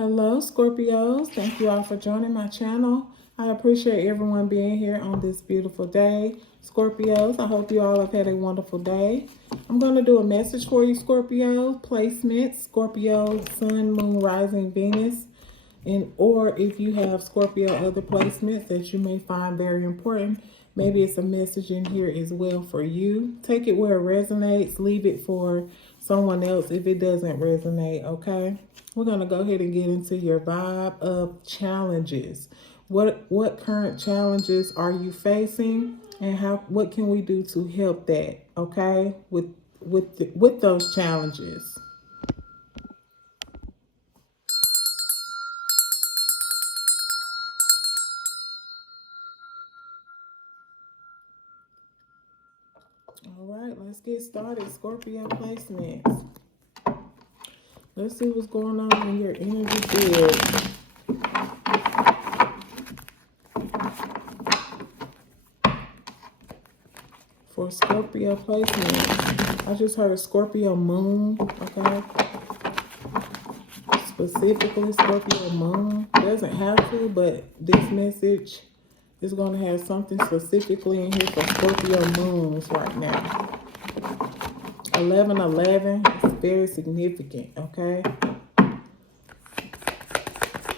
Hello, Scorpios. Thank you all for joining my channel. I appreciate everyone being here on this beautiful day. Scorpios, I hope you all have had a wonderful day. I'm going to do a message for you, Scorpio. Placements, Scorpio, Sun, Moon, Rising, Venus. Or if you have Scorpio other placements that you may find very important, maybe it's a message in here as well for you. Take it where it resonates. Leave it for someone else if it doesn't resonate, okay? We're going to go ahead and get into your vibe of challenges. What current challenges are you facing, and what can we do to help that, okay? With those challenges. All right, let's get started. Scorpio placements. Let's see what's going on in your energy field. For Scorpio placements, I just heard Scorpio moon, okay? Specifically Scorpio moon. Doesn't have to, but this message is going to have something specifically in here for Scorpio moons right now. 1111 is very significant, okay?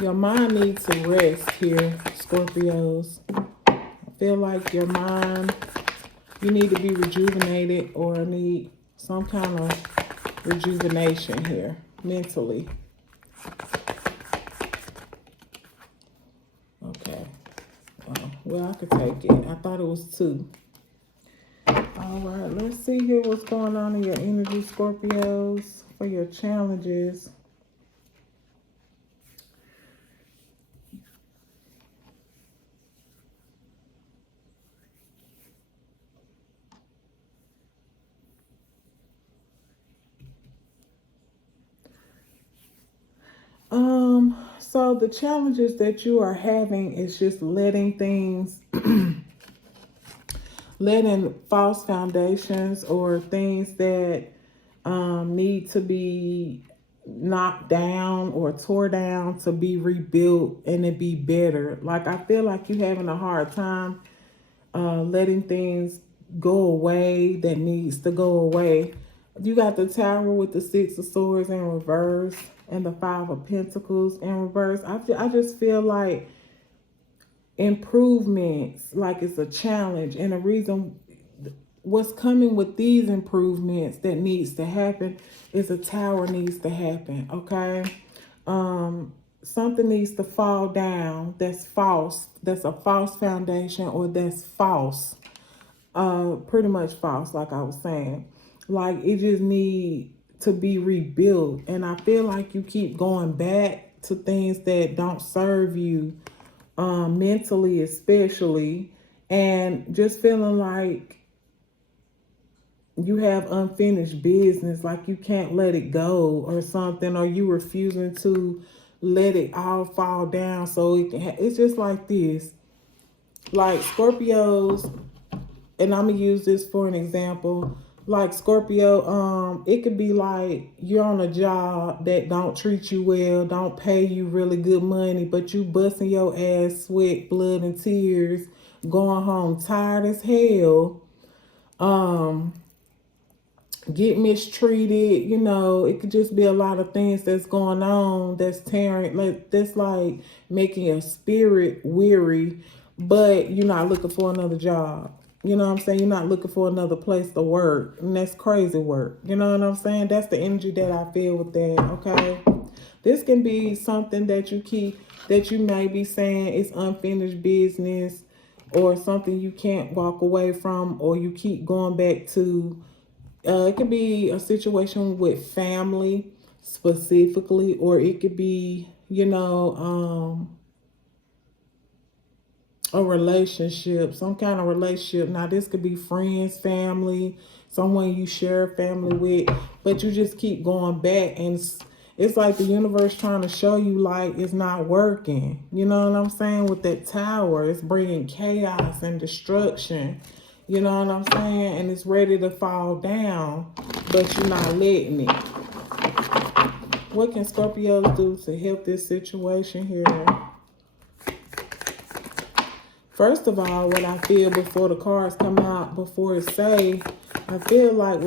Your mind needs some rest here, Scorpios. I feel like your mind, you need to be rejuvenated or need some kind of rejuvenation here mentally. Okay. Well, I could take it. I thought it was 2. All right, let's see here what's going on in your energy, Scorpios, for your challenges. So the challenges that you are having is just letting things, letting false foundations or things that need to be knocked down or tore down to be rebuilt and to be better. Like, I feel like you're having a hard time letting things go away that needs to go away. You got the Tower with the 6 of Swords in reverse and the 5 of Pentacles in reverse. I just feel like improvements, like it's a challenge, and the reason what's coming with these improvements that needs to happen is a Tower needs to happen, okay? Something needs to fall down that's false, that's a false foundation, or that's false, pretty much false, like I was saying. Like, it just need to be rebuilt, and I feel like you keep going back to things that don't serve you, mentally especially, and just feeling like you have unfinished business, like you can't let it go or something, or you refusing to let it all fall down so it can it's just like this. Like, Scorpios, and I'm gonna use this for an example. Like, Scorpio, it could be like you're on a job that don't treat you well, don't pay you really good money, but you busting your ass, sweat, blood, and tears, going home tired as hell, get mistreated. It could just be a lot of things that's going on that's tearing, that's like making your spirit weary, but you're not looking for another job. You know what I'm saying? You're not looking for another place to work, and that's crazy work. You know what I'm saying? That's the energy that I feel with that, okay? This can be something that you may be saying is unfinished business, or something you can't walk away from, or you keep going back to. It could be a situation with family specifically, or it could be, a relationship, some kind of relationship. Now, this could be friends, family, someone you share family with, but you just keep going back, and it's like the universe trying to show you like it's not working. You know what I'm saying? With that Tower, it's bringing chaos and destruction. You know what I'm saying? And it's ready to fall down, but you're not letting it. What can Scorpios do to help this situation here? First of all, what I feel before the cards come out, before it say, I feel like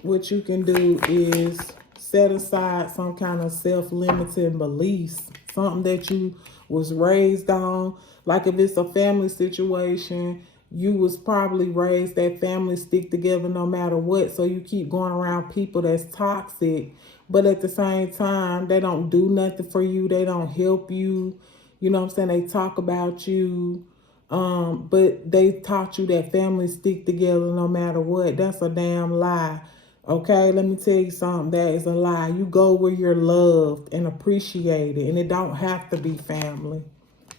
what you can do is set aside some kind of self-limiting beliefs, something that you was raised on. Like if it's a family situation, you was probably raised that family stick together no matter what. So you keep going around people that's toxic, but at the same time, they don't do nothing for you. They don't help you. You know what I'm saying? They talk about you. But they taught you that families stick together no matter what. That's a damn lie. Okay, let me tell you something. That is a lie. You go where you're loved and appreciated, and it don't have to be family.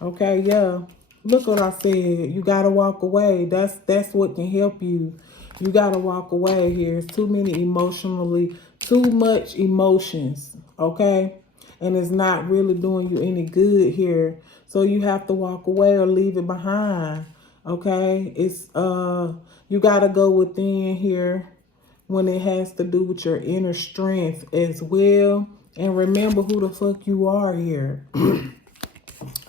Okay, yeah. Look what I said. You gotta walk away. That's what can help you. You gotta walk away here. It's too much emotions. Okay, and it's not really doing you any good here. So you have to walk away or leave it behind. Okay, it's you gotta go within here when it has to do with your inner strength as well. And remember who the fuck you are here.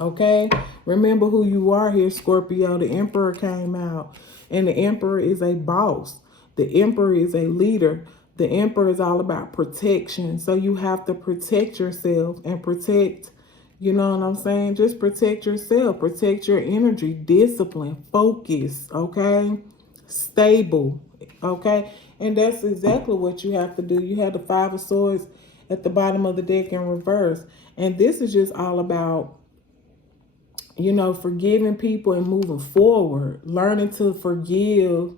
Okay? Remember who you are here, Scorpio. The Emperor came out. And the Emperor is a boss. The Emperor is a leader. The Emperor is all about protection. So you have to protect yourself and protect, you know what I'm saying? Just protect yourself. Protect your energy. Discipline. Focus. Okay? Stable. Okay? And that's exactly what you have to do. You have the Five of Swords at the bottom of the deck in reverse. And this is just all about, you know, forgiving people and moving forward. Learning to forgive.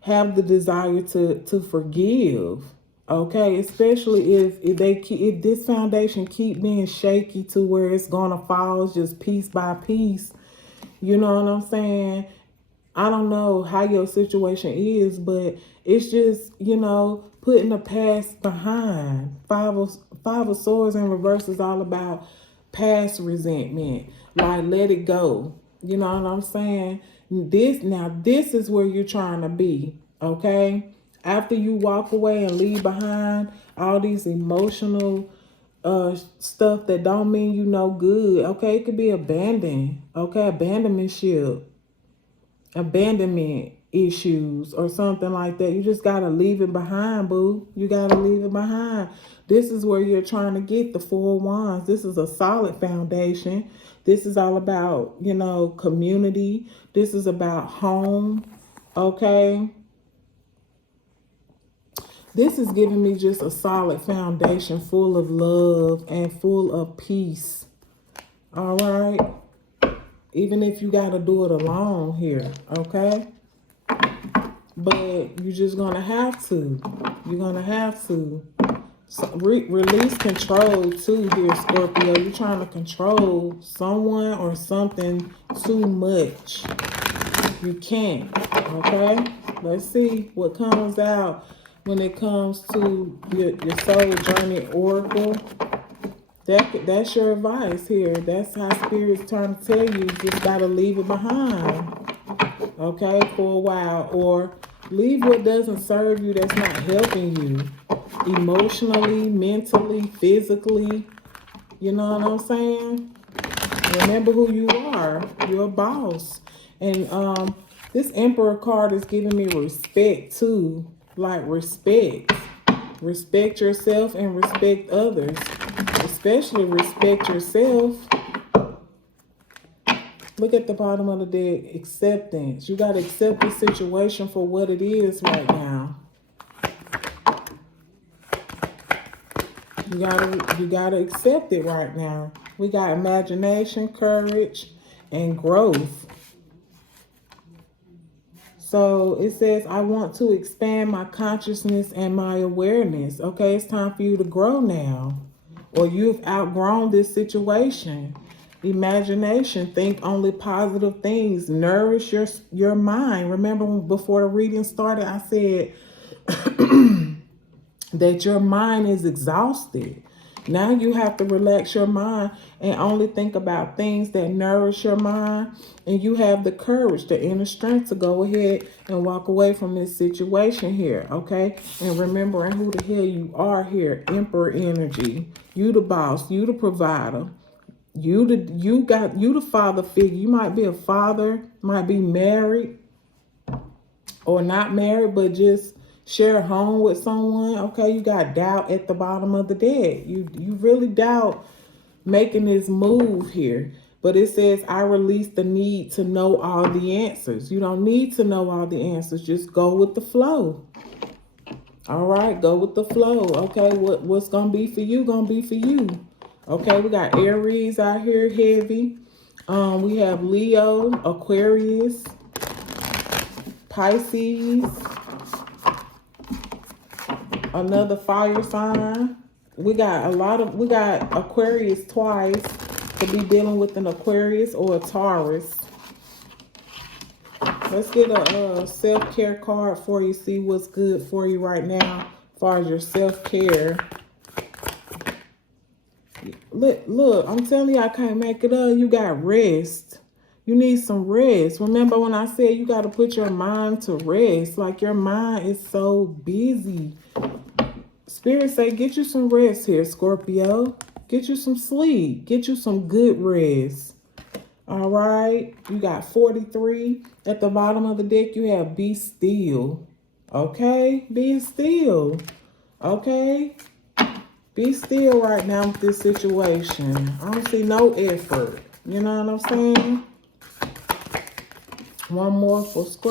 Have the desire to forgive. Okay? Especially if this foundation keep being shaky to where it's going to fall just piece by piece. You know what I'm saying? I don't know how your situation is, but it's just, you know, putting the past behind. Five of Swords in reverse is all about past resentment. Like, let it go. You know what I'm saying? This is where you're trying to be, okay? After you walk away and leave behind all these emotional stuff that don't mean you no good, okay? It could be abandoned, okay? Abandonment issues or something like that. You just gotta leave it behind, boo. You gotta leave it behind. This is where you're trying to get the Four of Wands. This is a solid foundation. This is all about, you know, community. This is about home. Okay. This is giving me just a solid foundation full of love and full of peace. All right. Even if you got to do it alone here, okay? But you're just going to have to. You're going to have to. So, release control too here, Scorpio. You're trying to control someone or something too much. You can't, okay? Let's see what comes out when it comes to your soul journey oracle. That's your advice here. That's how Spirit's trying to tell you. You just got to leave it behind, okay, for a while. Or leave what doesn't serve you, that's not helping you. Emotionally, mentally, physically. You know what I'm saying? Remember who you are. You're a boss. And this Emperor card is giving me respect too. Like respect. Respect yourself and respect others. Especially respect yourself. Look at the bottom of the deck. Acceptance. You got to accept the situation for what it is right now. You gotta accept it right now. We got imagination, courage, and growth. So it says, I want to expand my consciousness and my awareness. Okay, it's time for you to grow now. Or you've outgrown this situation. Imagination, think only positive things. Nourish your mind. Remember before the reading started, I said that your mind is exhausted. Now you have to relax your mind and only think about things that nourish your mind. And you have the courage, the inner strength to go ahead and walk away from this situation here, okay? And remembering who the hell you are here, Emperor energy. You the boss, you the provider. You the father figure. You might be a father, might be married or not married, but just share a home with someone. Okay, you got doubt at the bottom of the deck. You really doubt making this move here. But it says, I release the need to know all the answers. You don't need to know all the answers. Just go with the flow. All right, go with the flow. Okay, what's gonna be for you, gonna be for you. Okay, we got Aries out here heavy. We have Leo, Aquarius, Pisces, another fire sign. We got Aquarius twice. To be dealing with an Aquarius or a Taurus. Let's get a self-care card for you. See what's good for you right now as far as your self-care. Look, I'm telling you, I can't make it up. You got rest. You need some rest. Remember when I said you got to put your mind to rest? Like your mind is so busy. Spirit say, get you some rest here, Scorpio. Get you some sleep. Get you some good rest. All right. You got 43. At the bottom of the deck, you have be still. Okay? Be still. Okay? Be still right now with this situation. I don't see no effort. You know what I'm saying? One more for Scorpio.